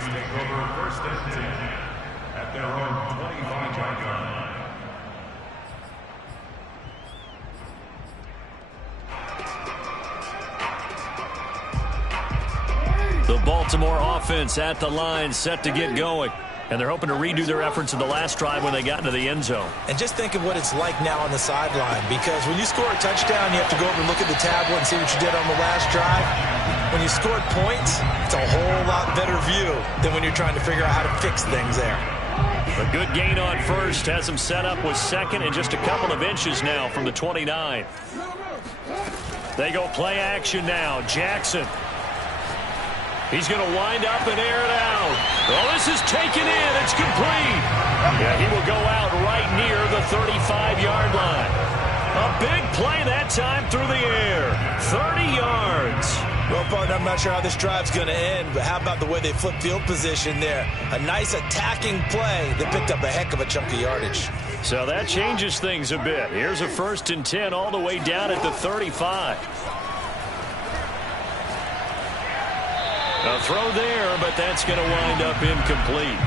Dolphins take over first and 10 at their own 25-yard line. The Baltimore offense at the line, set to get going. And they're hoping to redo their efforts in the last drive when they got into the end zone. And just think of what it's like now on the sideline, because when you score a touchdown, you have to go over and look at the tablet and see what you did on the last drive. When you scored points, it's a whole lot better view than when you're trying to figure out how to fix things there. A good gain on first has him set up with second and just a couple of inches now from the 29. They go play action now. Jackson. He's going to wind up and air it out. Well, this is taken in. It's complete. Yeah, he will go out right near the 35-yard line. A big play that time through the air. 30 yards. Well, partner, I'm not sure how this drive's going to end, but how about the way they flip field position there? A nice attacking play that picked up a heck of a chunk of yardage. So that changes things a bit. Here's a 1st and 10 all the way down at the 35. A throw there, but that's going to wind up incomplete.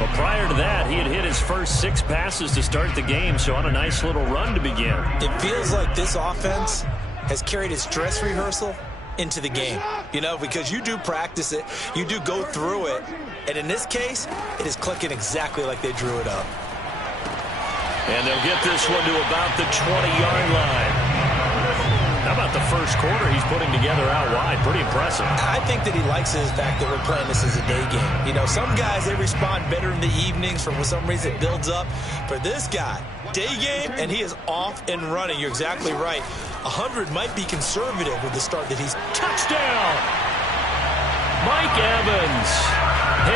Well, prior to that, he had hit his first 6 passes to start the game, so on a nice little run to begin. It feels like this offense has carried its dress rehearsal into the game, you know, because you do practice it, you do go through it, and in this case, it is clicking exactly like they drew it up. And they'll get this one to about the 20-yard line. How about the first quarter he's putting together out wide? Pretty impressive. I think that he likes the fact that we're playing this as a day game. You know, some guys, they respond better in the evenings for some reason it builds up. For this guy, day game, and he is off and running. You're exactly right. 100 might be conservative with the start that he's... Touchdown! Mike Evans,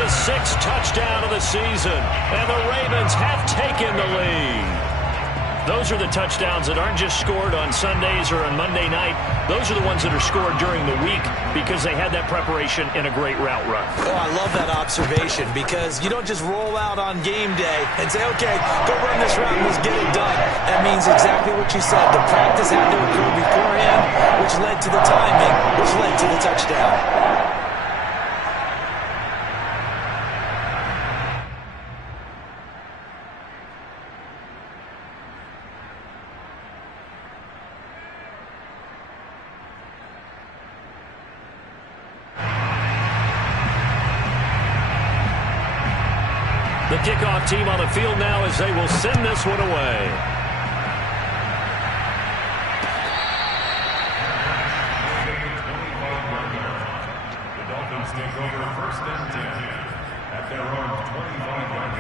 his 6th touchdown of the season, and the Ravens have taken the lead. Those are the touchdowns that aren't just scored on Sundays or on Monday night. Those are the ones that are scored during the week because they had that preparation in a great route run. Oh, I love that observation, because you don't just roll out on game day and say, okay, go run this route and let's get it done. That means exactly what you said. The practice had to occur beforehand, which led to the timing, which led to the touchdown. The kickoff team on the field now as they will send this one away. The Dolphins take over first and 10 at their own 25-yard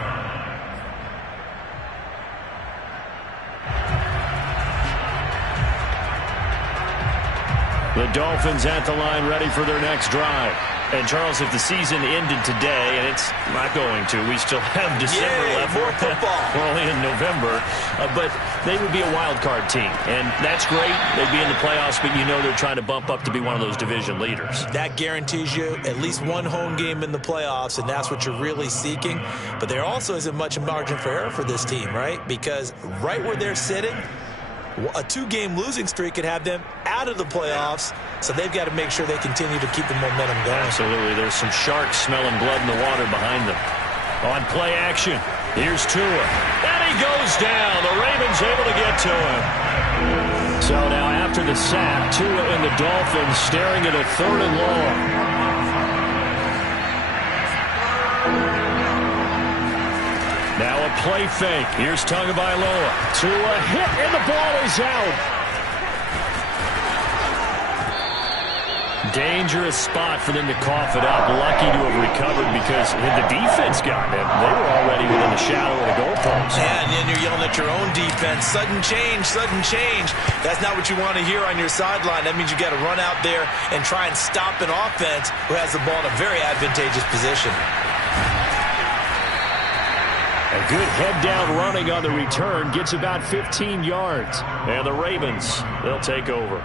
line. The Dolphins at the line, ready for their next drive. And, Charles, if the season ended today, and it's not going to, we still have December left. More football. We're only in November. But they would be a wild card team. And that's great. They'd be in the playoffs, but you know they're trying to bump up to be one of those division leaders. That guarantees you at least one home game in the playoffs, and that's what you're really seeking. But there also isn't much margin for error for this team, right? Because right where they're sitting, a 2-game losing streak could have them out of the playoffs, so they've got to make sure they continue to keep the momentum going. Absolutely. There's some sharks smelling blood in the water behind them. On play action, here's Tua. And he goes down. The Ravens able to get to him. So now after the sack, Tua and the Dolphins staring at a 3rd and long. Now a play fake. Here's Tagovailoa. Tua hit, and the ball is out. Dangerous spot for them to cough it up. Lucky to have recovered because had the defense gotten it, they were already within the shadow of the goalpost. And then you're yelling at your own defense. Sudden change, sudden change. That's not what you want to hear on your sideline. That means you got to run out there and try and stop an offense who has the ball in a very advantageous position. A good head-down running on the return gets about 15 yards. And the Ravens, they'll take over.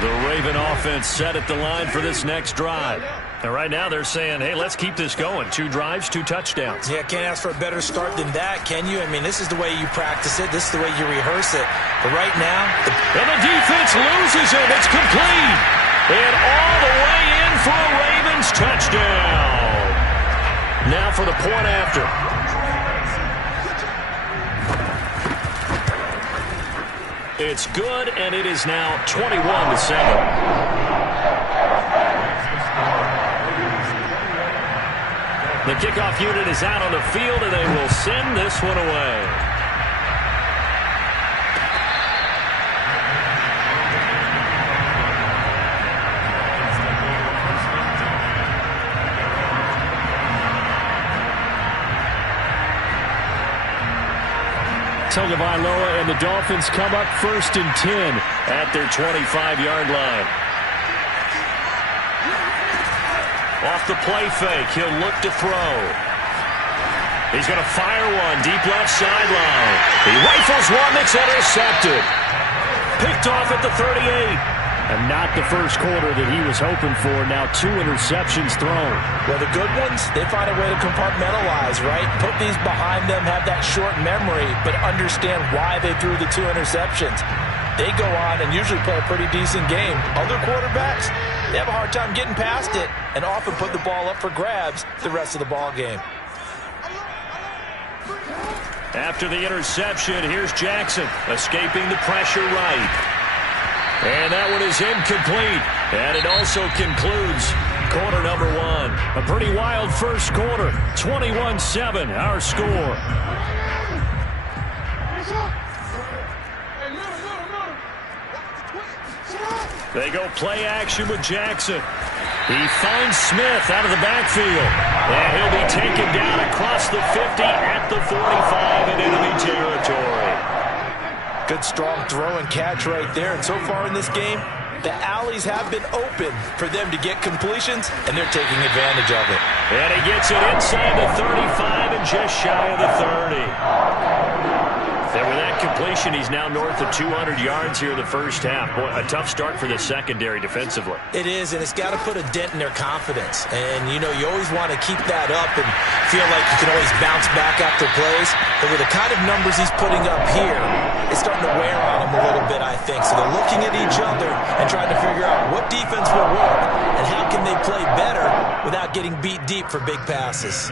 The Raven offense set at the line for this next drive. And right now they're saying, hey, let's keep this going. 2 drives, 2 touchdowns. Yeah, can't ask for a better start than that, can you? I mean, this is the way you practice it. This is the way you rehearse it. But right now... And the defense loses it. It's complete. And all the way in for a Ravens touchdown. Now for the point after. It's good, and it is now 21-7. The kickoff unit is out on the field, and they will send this one away. Tagovailoa and the Dolphins come up 1st and 10 at their 25-yard line. Off the play fake, he'll look to throw. He's going to fire one deep left sideline. He rifles one that's intercepted. Picked off at the 38. And not the first quarter that he was hoping for. Now 2 interceptions thrown. Well, the good ones, they find a way to compartmentalize, right? Put these behind them, have that short memory, but understand why they threw the 2 interceptions. They go on and usually play a pretty decent game. Other quarterbacks, they have a hard time getting past it and often put the ball up for grabs the rest of the ball game. After the interception, here's Jackson escaping the pressure right. And that one is incomplete. And it also concludes quarter number 1. A pretty wild first quarter. 21-7, our score. They go play action with Jackson. He finds Smith out of the backfield. And he'll be taken down across the 50 at the 45 in enemy territory. Good strong throw and catch right there. And so far in this game, the alleys have been open for them to get completions, and they're taking advantage of it. And he gets it inside the 35 and just shy of the 30. And with that completion, he's now north of 200 yards here in the first half. Boy, a tough start for the secondary defensively. It is, and it's got to put a dent in their confidence. And, you know, you always want to keep that up and feel like you can always bounce back after plays. But with the kind of numbers he's putting up here, it's starting to wear on him a little bit, I think. So they're looking at each other and trying to figure out what defense will work and how can they play better without getting beat deep for big passes.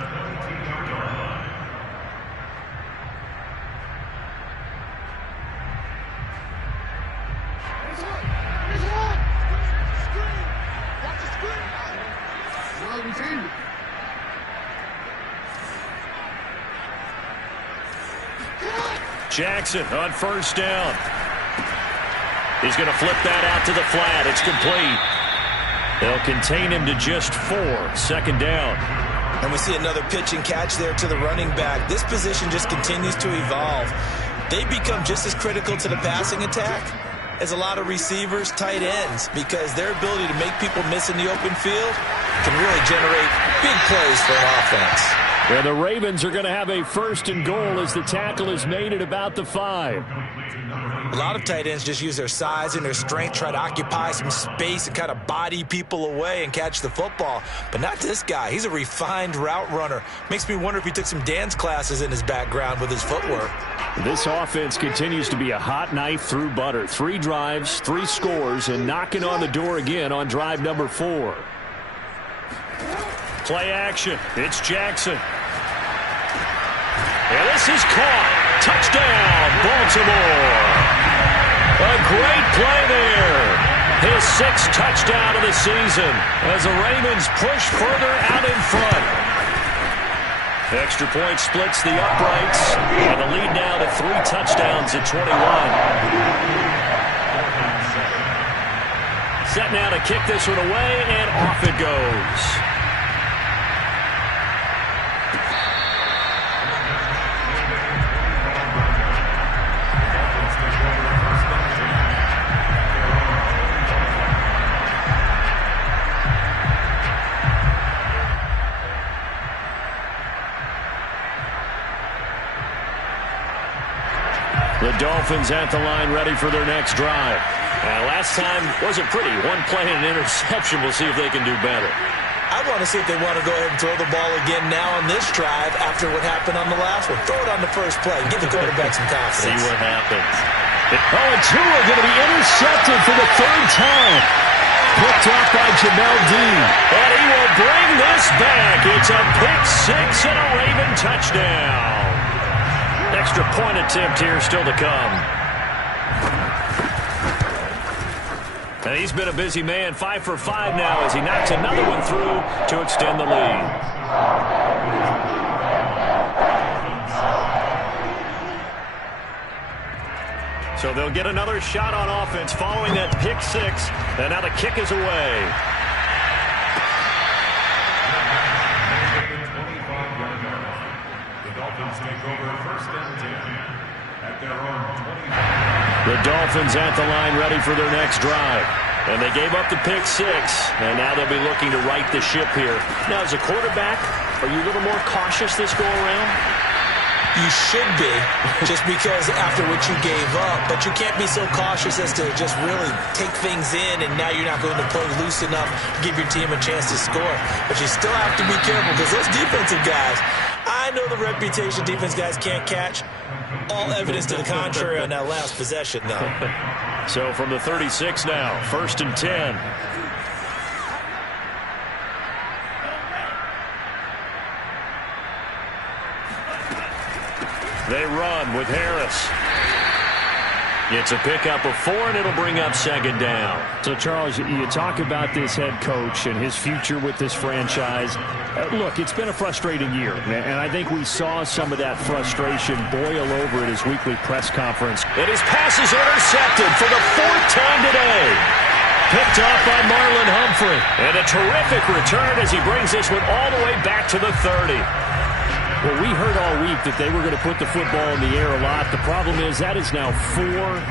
Jackson on first down. He's going to flip that out to the flat. It's complete. They'll contain him to just 4. Second down. And we see another pitch and catch there to the running back. This position just continues to evolve. They become just as critical to the passing attack as a lot of receivers, tight ends, because their ability to make people miss in the open field can really generate big plays for an offense. And the Ravens are going to have a 1st and goal as the tackle is made at about the 5. A lot of tight ends just use their size and their strength, try to occupy some space and kind of body people away and catch the football. But not this guy. He's a refined route runner. Makes me wonder if he took some dance classes in his background with his footwork. This offense continues to be a hot knife through butter. 3 drives, 3 scores, and knocking on the door again on drive number 4. Play action. It's Jackson. And this is caught. Touchdown, Baltimore. A great play there. His 6th touchdown of the season as the Ravens push further out in front. Extra point splits the uprights. And the lead now to 3 touchdowns at 21. Set now to kick this one away, and off it goes. The Dolphins at the line ready for their next drive. Last time wasn't pretty. 1 play and an interception. We'll see if they can do better. I I want to see if they want to go ahead and throw the ball again now on this drive after what happened on the last one. Throw it on the first play. Give the quarterback some confidence. See what happens. And Tua going to be intercepted for the third time. Picked off by Jamel Dean. And he will bring this back. It's a pick six and a Raven touchdown. Extra point attempt here still to come. And he's been a busy man, 5 for 5 now as he knocks another one through to extend the lead. So they'll get another shot on offense following that pick six. And now the kick is away. The Dolphins take over first and 10 at their own 25. The Dolphins at the line ready for their next drive. And they gave up the pick six. And now they'll be looking to right the ship here. Now, as a quarterback, are you a little more cautious this go around? You should be, just because after what you gave up. But you can't be so cautious as to just really take things in, and now you're not going to play loose enough to give your team a chance to score. But you still have to be careful because those defensive guys, I know the reputation defense guys can't catch. All evidence to the contrary on that last possession, though. So from the 36 now, first and 10. They run with Harris. It's a pickup of 4, and it'll bring up second down. So, Charles, you talk about this head coach and his future with this franchise. Look, it's been a frustrating year, and I think we saw some of that frustration boil over at his weekly press conference. And his pass is intercepted for the 4th time today. Picked off by Marlon Humphrey. And a terrific return as he brings this one all the way back to the 30. Well, we heard all week that they were going to put the football in the air a lot. The problem is that is now 4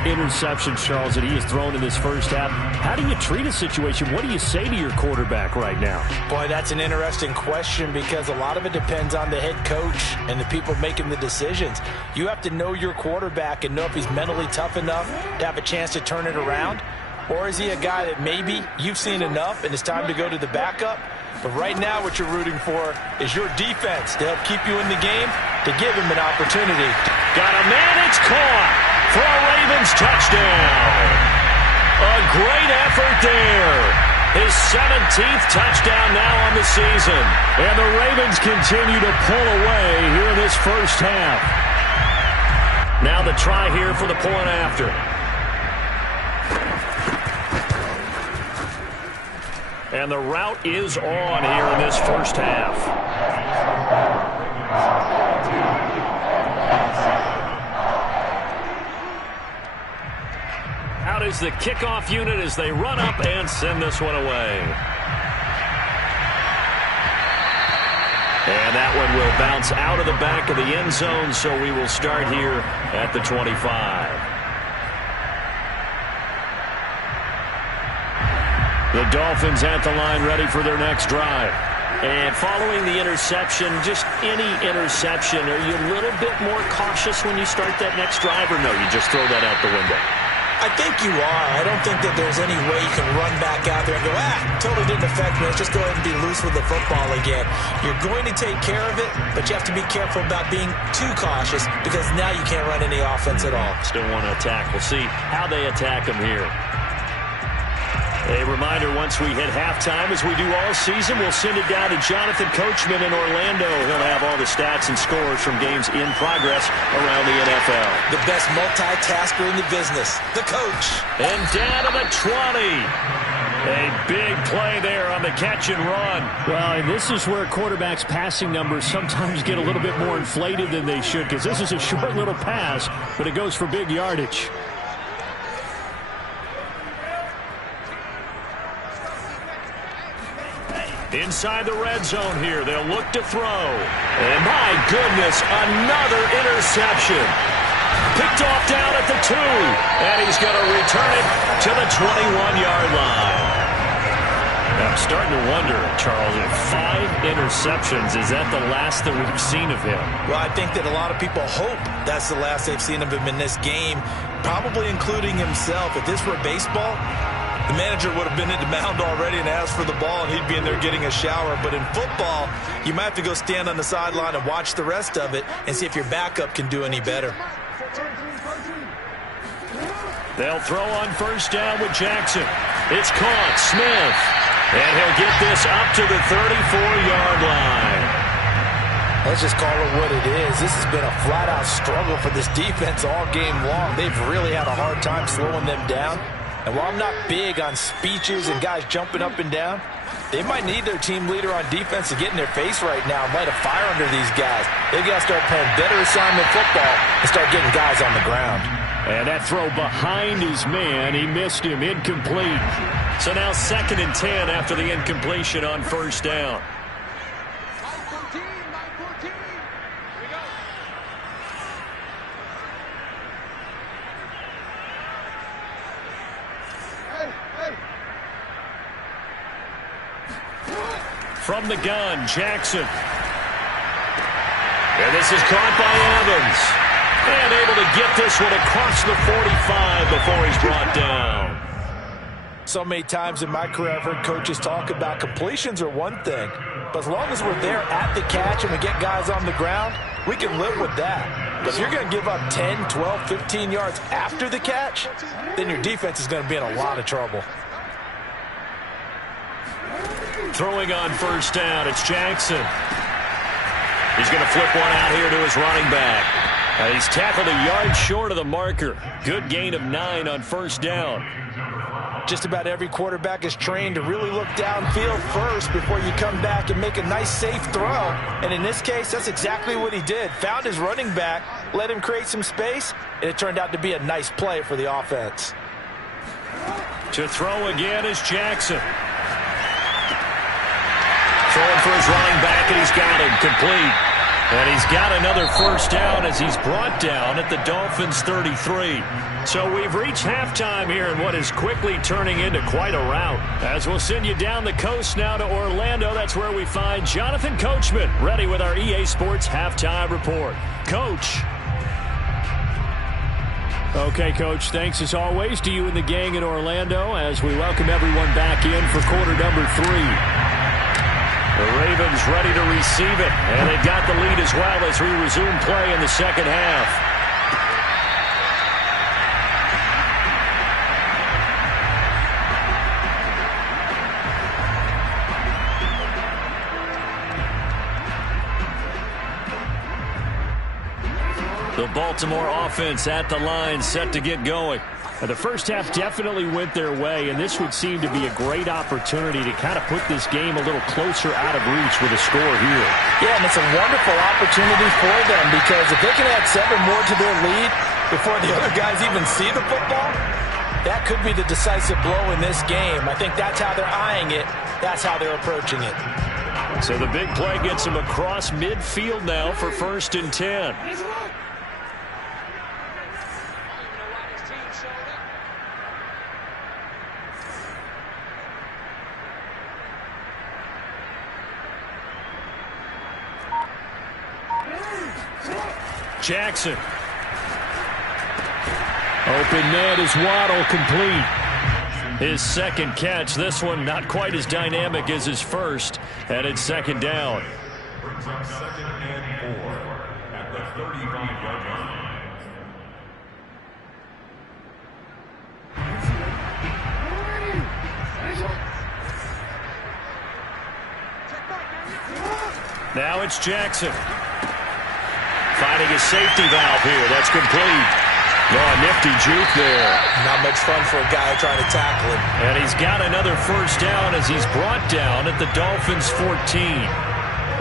interceptions, Charles, that he has thrown in this first half. How do you treat a situation? What do you say to your quarterback right now? Boy, that's an interesting question because a lot of it depends on the head coach and the people making the decisions. You have to know your quarterback and know if he's mentally tough enough to have a chance to turn it around. Or is he a guy that maybe you've seen enough and it's time to go to the backup? But right now what you're rooting for is your defense to help keep you in the game, to give him an opportunity. Got a man, it's caught for a Ravens touchdown. A great effort there. His 17th touchdown now on the season. And the Ravens continue to pull away here in this first half. Now the try here for the point after. And the route is on here in this first half. Out is the kickoff unit as they run up and send this one away. And that one will bounce out of the back of the end zone, so we will start here at the 25. The Dolphins at the line ready for their next drive. And following the interception, just any interception, are you a little bit more cautious when you start that next drive, or no, you just throw that out the window? I think you are. I don't think that there's any way you can run back out there and go, totally didn't affect me. Let's just go ahead and be loose with the football again. You're going to take care of it, but you have to be careful about being too cautious because now you can't run any offense at all. Still want to attack. We'll see how they attack them here. A reminder, once we hit halftime, as we do all season, we'll send it down to Jonathan Coachman in Orlando. He'll have all the stats and scores from games in progress around the NFL. The best multitasker in the business, the coach. And down to the 20. A big play there on the catch and run. Well, and this is where quarterbacks' passing numbers sometimes get a little bit more inflated than they should because this is a short little pass, but it goes for big yardage. Inside the red zone here, they'll look to throw. And my goodness, another interception. Picked off down at the 2. And he's going to return it to the 21-yard line. I'm starting to wonder, Charles, if 5 interceptions, is that the last that we've seen of him? Well, I think that a lot of people hope that's the last they've seen of him in this game, probably including himself. If this were baseball, The manager would have been in the mound already and asked for the ball, and he'd be in there getting a shower. But in football, you might have to go stand on the sideline and watch the rest of it and see if your backup can do any better. They'll throw on first down with Jackson. It's caught. Smith. And he'll get this up to the 34-yard line. Let's just call it what it is. This has been a flat-out struggle for this defense all game long. They've really had a hard time slowing them down. And while I'm not big on speeches and guys jumping up and down, they might need their team leader on defense to get in their face right now and light a fire under these guys. They've got to start playing better assignment football and start getting guys on the ground. And that throw behind his man, he missed him, incomplete. So now 2nd and 10 after the incompletion on first down. From the gun, Jackson. And this is caught by Evans. And able to get this one across the 45 before he's brought down. So many times in my career I've heard coaches talk about completions are one thing. But as long as we're there at the catch and we get guys on the ground, we can live with that. But if you're going to give up 10, 12, 15 yards after the catch, then your defense is going to be in a lot of trouble. Throwing on first down, it's Jackson. He's going to flip one out here to his running back. He's tackled a yard short of the marker. Good gain of 9 on first down. Just about every quarterback is trained to really look downfield first before you come back and make a nice, safe throw. And in this case, that's exactly what he did. Found his running back, let him create some space, and it turned out to be a nice play for the offense. To throw again is Jackson. Throwing for his running back, and he's got him complete. And he's got another first down as he's brought down at the Dolphins' 33. So we've reached halftime here in what is quickly turning into quite a rout. As we'll send you down the coast now to Orlando, that's where we find Jonathan Coachman ready with our EA Sports Halftime Report. Coach. Okay, Coach, thanks as always to you and the gang in Orlando as we welcome everyone back in for quarter number 3. The Ravens ready to receive it, and they've got the lead as well as we resume play in the second half. The Baltimore offense at the line, set to get going. The first half definitely went their way, and this would seem to be a great opportunity to kind of put this game a little closer out of reach with a score here. Yeah, and it's a wonderful opportunity for them because if they can add 7 more to their lead before the other guys even see the football, that could be the decisive blow in this game. I think that's how they're eyeing it. That's how they're approaching it. So the big play gets him across midfield now for 1st and 10. Jackson. Open net is Waddle, complete. His second catch. This one not quite as dynamic as his first. And it's 2nd down. Brings up 2nd and 4 at the 35-yard line. Now it's Jackson. Finding a safety valve here. That's complete. Oh, nifty juke there. Not much fun for a guy trying to tackle him. And he's got another first down as he's brought down at the Dolphins' 14.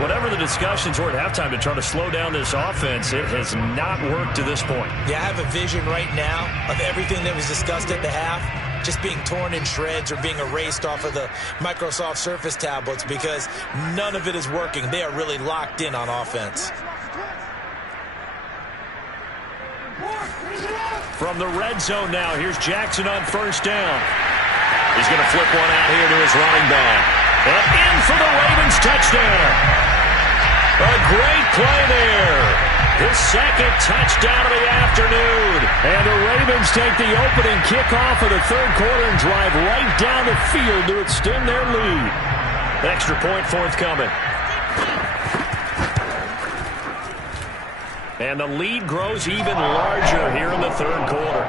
Whatever the discussions were at halftime to try to slow down this offense, it has not worked to this point. Yeah, I have a vision right now of everything that was discussed at the half just being torn in shreds or being erased off of the Microsoft Surface tablets because none of it is working. They are really locked in on offense. From the red zone now, here's Jackson on first down. He's going to flip one out here to his running back. And in for the Ravens touchdown. A great play there. His second touchdown of the afternoon. And the Ravens take the opening kickoff of the third quarter and drive right down the field to extend their lead. Extra point forthcoming. And the lead grows even larger here in the third quarter.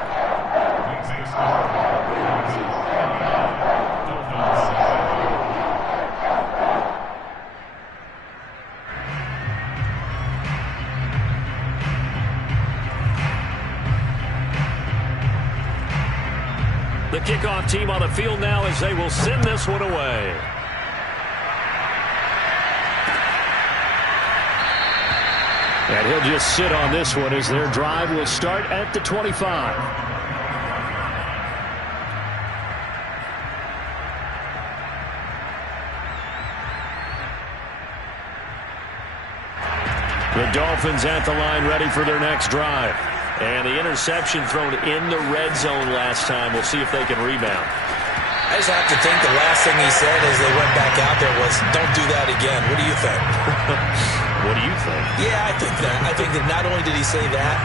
The kickoff team on the field now as they will send this one away. And he'll just sit on this one as their drive will start at the 25. The Dolphins at the line ready for their next drive. And the interception thrown in the red zone last time. We'll see if they can rebound. I just have to think the last thing he said as they went back out there was, don't do that again. What do you think? What do you think? Yeah, I think that. I think that not only did he say that,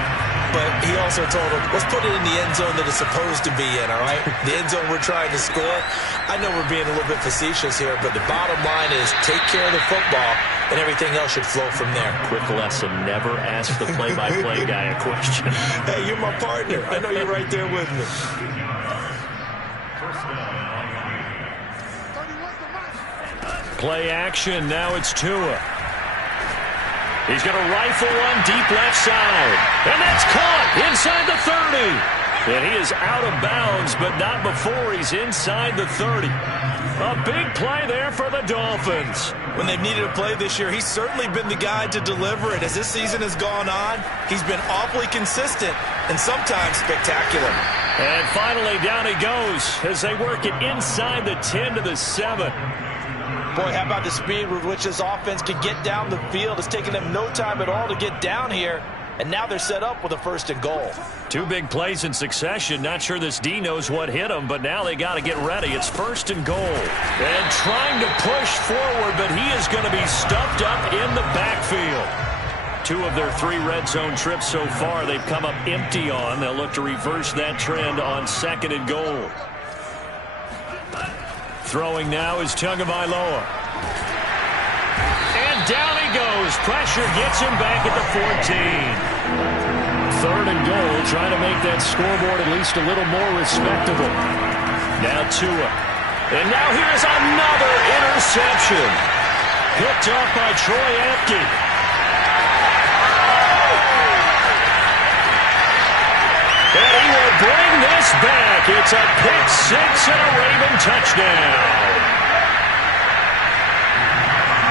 but he also told him, let's put it in the end zone that it's supposed to be in, all right? The end zone we're trying to score. I know we're being a little bit facetious here, but the bottom line is take care of the football, and everything else should flow from there. Quick lesson, never ask the play-by-play guy a question. Hey, you're my partner. I know you're right there with me. Play action, now it's Tua. He's going to rifle one deep left side. And that's caught inside the 30. And he is out of bounds, but not before he's inside the 30. A big play there for the Dolphins. When they've needed a play this year, he's certainly been the guy to deliver it. As this season has gone on, he's been awfully consistent and sometimes spectacular. And finally, down he goes as they work it inside the 10 to the 7. Boy, how about the speed with which this offense can get down the field? It's taken them no time at all to get down here, and now they're set up with a 1st and goal. Two big plays in succession. Not sure this D knows what hit him, but now they got to get ready. It's 1st and goal. And trying to push forward, but he is going to be stuffed up in the backfield. 2 of their 3 red zone trips so far they've come up empty on. They'll look to reverse that trend on 2nd and goal. Throwing now is Tagovailoa. And down he goes. Pressure gets him back at the 14. 3rd and goal, trying to make that scoreboard at least a little more respectable. Now Tua. And now here's another interception. Picked off by Troy Apke. And he will bring this back. It's a pick 6 and a Raven touchdown.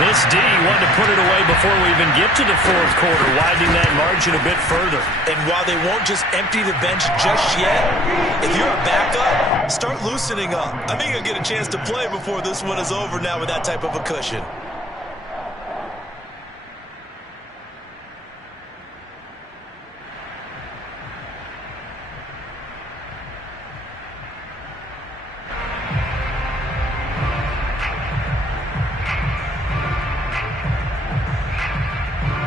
This D wanted to put it away before we even get to the 4th quarter, widening that margin a bit further. And while they won't just empty the bench just yet, if you're a backup, start loosening up. I think you'll get a chance to play before this one is over now with that type of a cushion.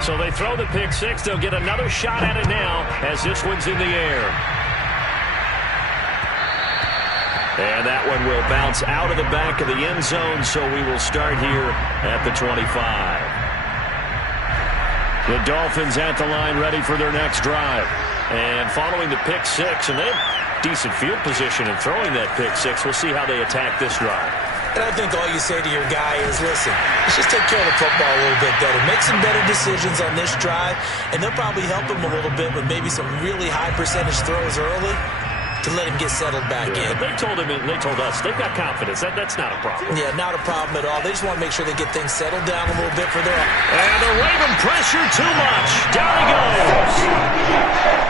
So they throw the pick 6. They'll get another shot at it now as this one's in the air. And that one will bounce out of the back of the end zone, so we will start here at the 25. The Dolphins at the line ready for their next drive. And following the pick 6, and they have decent field position in throwing that pick 6. We'll see how they attack this drive. And I think all you say to your guy is, listen, let's just take care of the football a little bit better. Make some better decisions on this drive, and they'll probably help him a little bit with maybe some really high percentage throws early to let him get settled back in. But they told us, they've got confidence. That's not a problem. Yeah, not a problem at all. They just want to make sure they get things settled down a little bit for their... And the Raven pressure too much. Down he goes.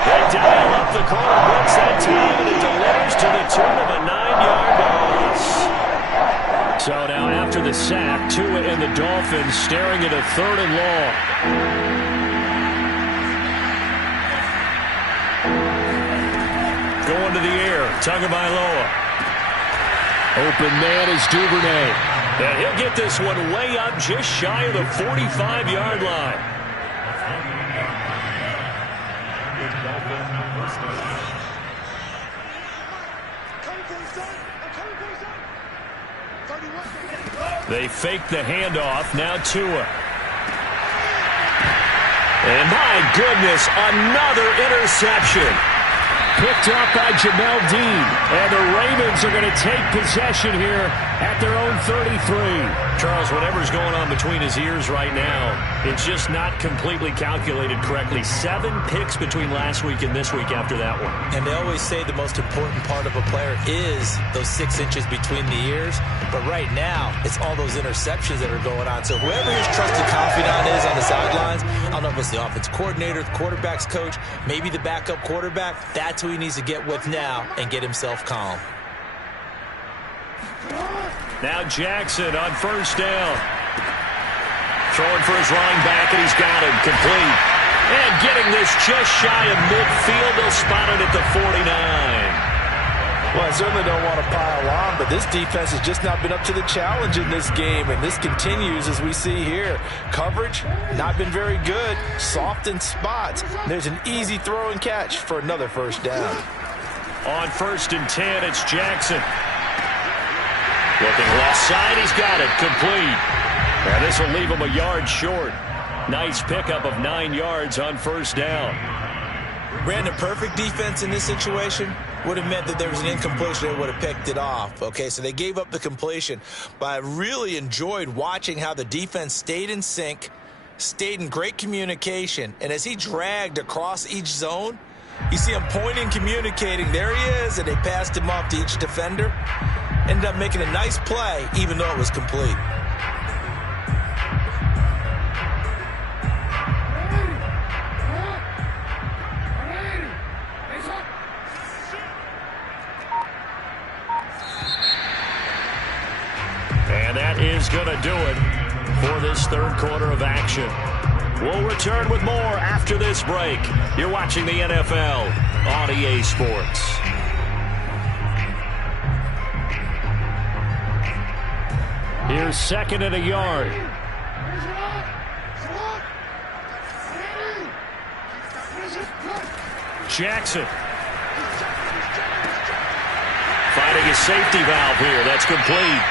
They dial up the corner blitz that time, and it delivers to the tune of a 9-yard loss. So now after the sack, Tua and the Dolphins staring at a 3rd and long. Going to the air, Tagovailoa. Open man is Duvernay. And he'll get this one way up just shy of the 45-yard line. Dolphin first down. They fake the handoff. Now Tua. And my goodness, another interception. Picked up by Jamel Dean. And the Ravens are going to take possession here at their own 33. Charles, whatever's going on between his ears right now, it's just not completely calculated correctly. 7 picks between last week and this week after that one. And they always say the most important part of a player is those 6 inches between the ears. But right now, it's all those interceptions that are going on. So whoever his trusted confidant is on the sidelines, I don't know if it's the offense coordinator, the quarterback's coach, maybe the backup quarterback, that's who he needs to get with now and get himself calm. Now Jackson on first down. Throwing for his running back, and he's got him complete. And getting this just shy of midfield. They'll spot it at the 49. Well, I certainly don't want to pile on, but this defense has just not been up to the challenge in this game, and this continues as we see here. Coverage, not been very good, soft in spots. There's an easy throw and catch for another first down. On 1st and 10, it's Jackson. Looking left side, he's got it, complete. Now this will leave him a yard short. Nice pickup of 9 yards on first down. Brandon, perfect defense in this situation would have meant that there was an incompletion. They would have picked it off. Okay, so they gave up the completion. But I really enjoyed watching how the defense stayed in sync, stayed in great communication. And as he dragged across each zone, you see him pointing, communicating. There he is, and they passed him off to each defender. Ended up making a nice play, even though it was complete. And that is going to do it for this third quarter of action. We'll return with more after this break. You're watching the NFL on EA Sports. Here's 2nd and a yard. Jackson. Finding a safety valve here. That's complete.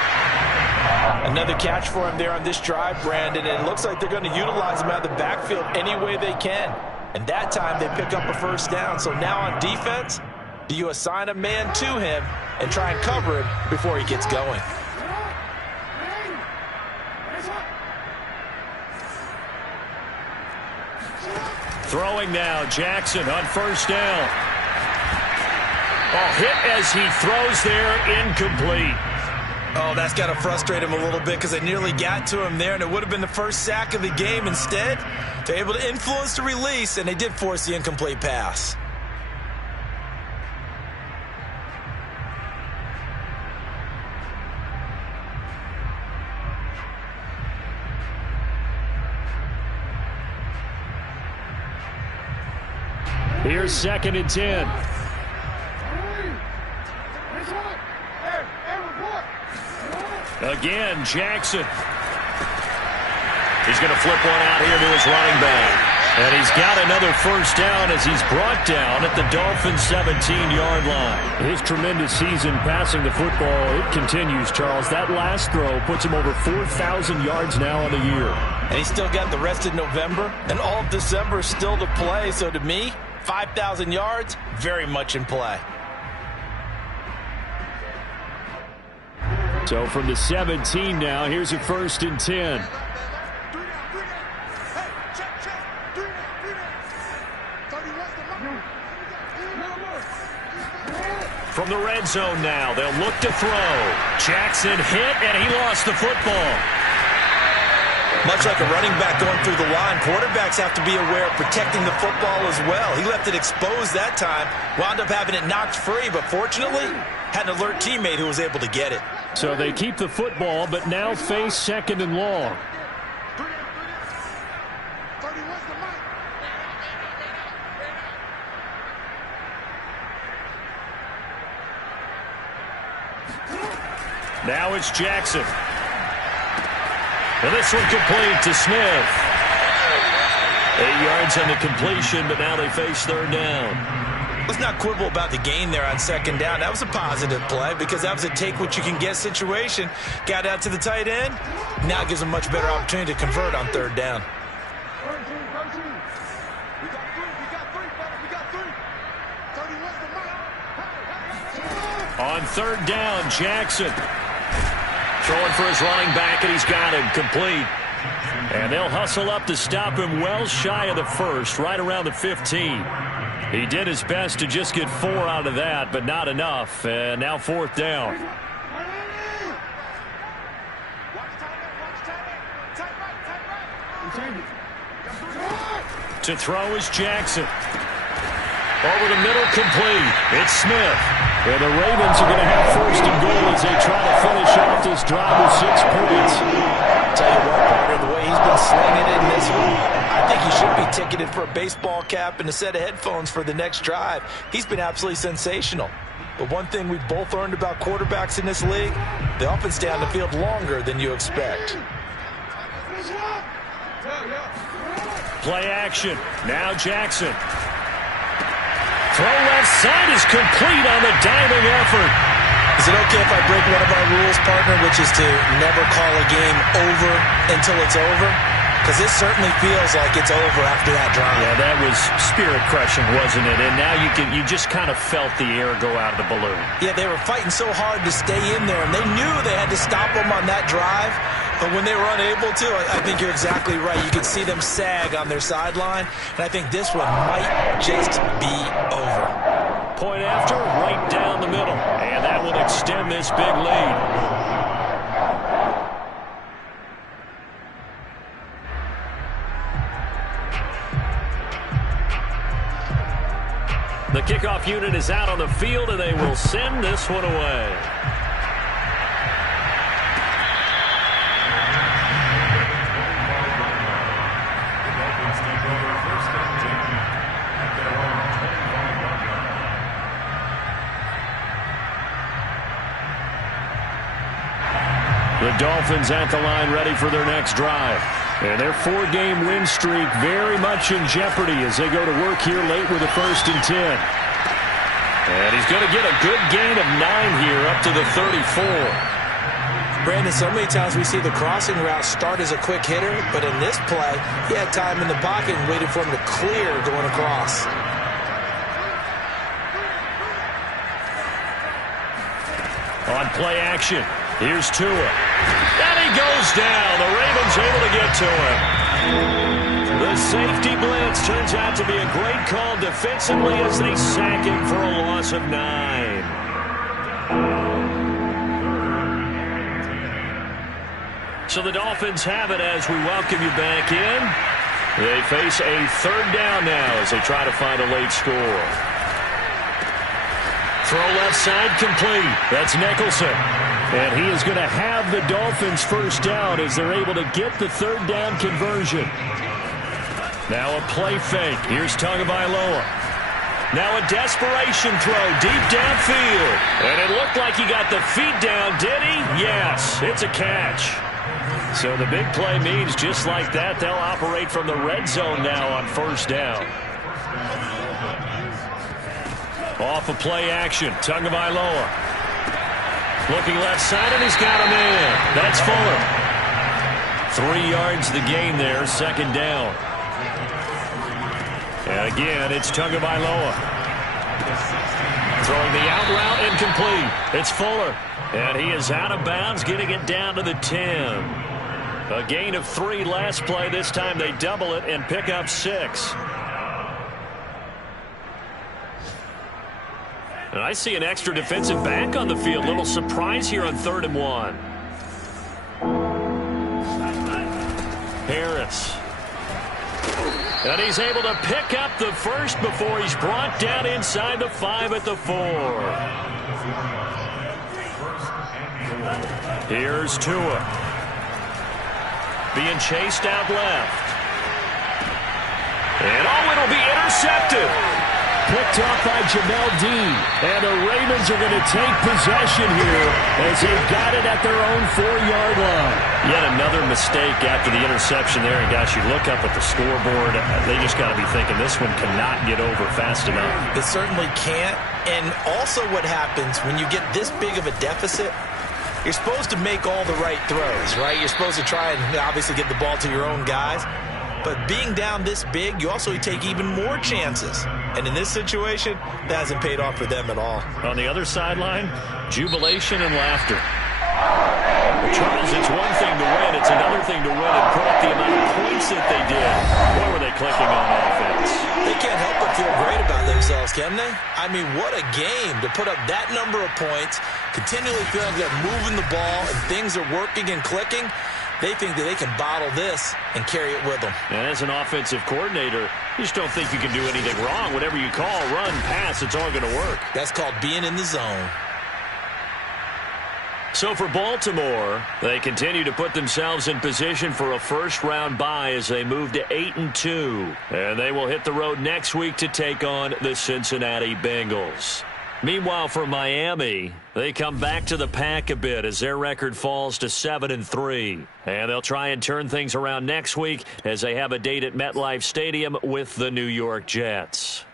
Another catch for him there on this drive, Brandon. And it looks like they're going to utilize him out of the backfield any way they can. And that time they pick up a first down. So now on defense, do you assign a man to him and try and cover him before he gets going? Throwing now, Jackson on first down. Oh, hit as he throws there, incomplete. Oh, that's got to frustrate him a little bit because they nearly got to him there, and it would have been the first sack of the game. Instead, they're able to influence the release, and they did force the incomplete pass. Here's 2nd and 10. Again, Jackson. He's going to flip one out here to his running back. And he's got another first down as he's brought down at the Dolphins' 17-yard line. His tremendous season passing the football, it continues, Charles. That last throw puts him over 4,000 yards now on the year. And he's still got the rest of November and all of December still to play. So to me, 5,000 yards, very much in play. So from the 17 now, here's a 1st and 10. From the red zone now, they'll look to throw. Jackson hit, and he lost the football. Much like a running back going through the line, quarterbacks have to be aware of protecting the football as well. He left it exposed that time, wound up having it knocked free, but fortunately, had an alert teammate who was able to get it. So they keep the football, but now face 2nd and long. Now it's Jackson. And this one complete to Smith. 8 yards on the completion, but now they face third down. Let's not quibble about the gain there on second down. That was a positive play because that was a take-what-you-can-get situation. Got out to the tight end. Now it gives them a much better opportunity to convert on third down. On third down, Jackson throwing for his running back, and he's got him complete. And they'll hustle up to stop him well shy of the first, right around the 15. He did his best to just get 4 out of that, but not enough. And now fourth down. To throw is Jackson. Over the middle, complete. It's Smith. And the Ravens are going to have first and goal as they try to finish off this drive with 6 points. Tell you what, partner, the way he's been slinging it in this one, I think he should be ticketed for a baseball cap and a set of headphones for the next drive. He's been absolutely sensational. But one thing we've both learned about quarterbacks in this league, they often stay on the field longer than you expect. Play action. Now Jackson. Throw left side is complete on the diving effort. Is it okay if I break one of our rules, partner, which is to never call a game over until it's over? Because this certainly feels like it's over after that drive. Yeah, that was spirit-crushing, wasn't it? And now you just kind of felt the air go out of the balloon. Yeah, they were fighting so hard to stay in there, and they knew they had to stop them on that drive. But when they were unable to, I think you're exactly right. You could see them sag on their sideline, and I think this one might just be over. Point after, right down the middle. And that will extend this big lead. The kickoff unit is out on the field, and they will send this one away. The Dolphins at the line ready for their next drive. And their 4-game win streak very much in jeopardy as they go to work here late with a 1st and 10. And he's going to get a good gain of 9 here up to the 34. Brandon, so many times we see the crossing route start as a quick hitter, but in this play, he had time in the pocket and waited for him to clear going across. On play action, here's Tua. And he goes down. The Ravens able to get to him. The safety blitz turns out to be a great call defensively as they sack him for a loss of 9. So the Dolphins have it as we welcome you back in. They face a third down now as they try to find a late score. Throw left side complete. That's Nicholson. And he is going to have the Dolphins first down as they're able to get the third down conversion. Now a play fake. Here's Tagovailoa. Now a desperation throw deep downfield. And it looked like he got the feet down, did he? Yes, it's a catch. So the big play means just like that, they'll operate from the red zone now on first down. Off of play action, Tagovailoa. Looking left side, and he's got him in. That's Fuller. 3 yards the gain there, second down. And again, it's Tagovailoa. Throwing the out route, incomplete. It's Fuller. And he is out of bounds, getting it down to the 10. A gain of 3 last play. This time they double it and pick up 6. And I see an extra defensive back on the field. Little surprise here on 3rd and 1. Harris. And he's able to pick up the first before he's brought down inside the 5 at the 4. Here's Tua. Being chased out left. And it'll be intercepted. picked off by Jamel Dean. And the Ravens are going to take possession here as they've got it at their own 4-yard line. Yet another mistake after the interception there. And, gosh, you look up at the scoreboard, they just got to be thinking this one cannot get over fast enough. It certainly can't. And also what happens when you get this big of a deficit, you're supposed to make all the right throws, right? You're supposed to try and obviously get the ball to your own guys. But being down this big, you also take even more chances. And in this situation, that hasn't paid off for them at all. On the other sideline, jubilation and laughter. Charles, it's one thing to win. It's another thing to win and put up the amount of points that they did. Boy, were they clicking on offense. They can't help but feel great about themselves, can they? I mean, what a game to put up that number of points, continually feeling like they're moving the ball and things are working and clicking. They think that they can bottle this and carry it with them. And as an offensive coordinator, you just don't think you can do anything wrong. Whatever you call, run, pass, it's all going to work. That's called being in the zone. So for Baltimore, they continue to put themselves in position for a first-round bye as they move to 8-2. And they will hit the road next week to take on the Cincinnati Bengals. Meanwhile, for Miami, they come back to the pack a bit as their record falls to 7-3. And they'll try and turn things around next week as they have a date at MetLife Stadium with the New York Jets.